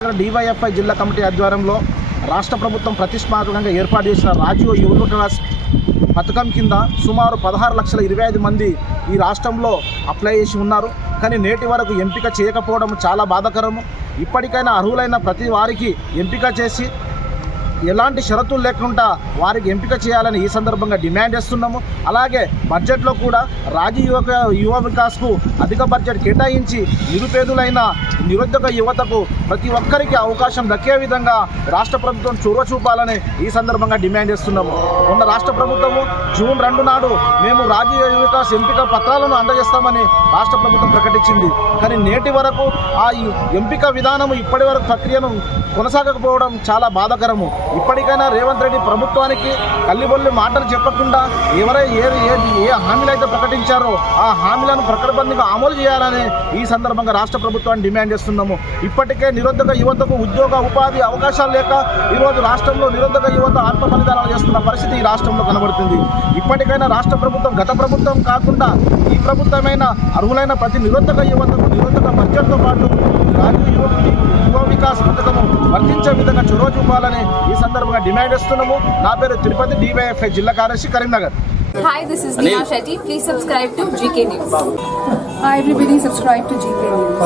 DYFI జిల్లా committee ఆధ్వర్యంలో రాష్ట్ర ప్రభుత్వం ప్రతిష్టాత్మకంగా ఏర్పాటు చేసిన రాజీవ్ యువ వికాస్ పథకం కింద సుమారు 16,25,000 మంది ఈ రాష్ట్రంలో అప్లై చేసి ఉన్నారు. కానీ నేటి వరకు ఎంపిక చేయకపోవడం చాలా బాధాకరము. ఇప్పటికైనా అర్హులైన ప్రతి వారికి ఎంపిక చేసి ఎలాంటి షరతులు లేకుండా వారికి ఎంపిక చేయాలని ఈ సందర్భంగా డిమాండ్ చేస్తున్నాము. అలాగే బడ్జెట్లో కూడా రాజీవ్ యువ వికాస్కు అధిక బడ్జెట్ కేటాయించి నిరుపేదలైన నిరుద్యోగ యువతకు ప్రతి ఒక్కరికి అవకాశం దక్కే విధంగా రాష్ట్ర ప్రభుత్వం చొరవ చూపాలని ఈ సందర్భంగా డిమాండ్ చేస్తున్నాము. మొన్న రాష్ట్ర ప్రభుత్వము జూన్ 2 నాడు మేము రాజీవ్ యువ వికాస్ ఎంపిక పత్రాలను అందజేస్తామని రాష్ట్ర ప్రభుత్వం ప్రకటించింది. కానీ నేటి వరకు ఆ ఎంపిక విధానము ఇప్పటి వరకు ప్రక్రియను కొనసాగకపోవడం చాలా బాధాకరము. ఇప్పటికైనా రేవంత్ రెడ్డి ప్రభుత్వానికి కల్లిబొల్లి మాటలు చెప్పకుండా ఏ హామీలు అయితే ప్రకటించారో ఆ హామీలను ప్రకటనగా అమలు చేయాలని ఈ సందర్భంగా రాష్ట్ర ప్రభుత్వాన్ని డిమాండ్ చేస్తున్నాము. ఇప్పటికే నిరుద్యోగ యువతకు ఉద్యోగ ఉపాధి అవకాశాలు లేక ఈరోజు రాష్ట్రంలో నిరుద్యోగ యువత ఆత్మ బలిదానాలు చేస్తున్న పరిస్థితి ఈ రాష్ట్రంలో కనబడుతుంది. ఇప్పటికైనా రాష్ట్ర ప్రభుత్వం గత ప్రభుత్వం కాకుండా ఈ ప్రభుత్వమైన అర్హులైన ప్రతి నిరుద్యోగ యువతకు నిరుద్యోగ బడ్జెట్తో పాటు రాజీవ్ యువ వికాస్ పథకము వర్తించే విధంగా చొరవ చూపాలని ఈ సందర్భంగా డిమాండ్ చేస్తున్నాము. నా పేరు తిరుపతి, డివైఎఫ్ఐ జిల్లా కార్యదర్శి, Karimnagar. Hi, this is Neha Shetty. Please subscribe to GK News. Hi everybody, subscribe to GK News.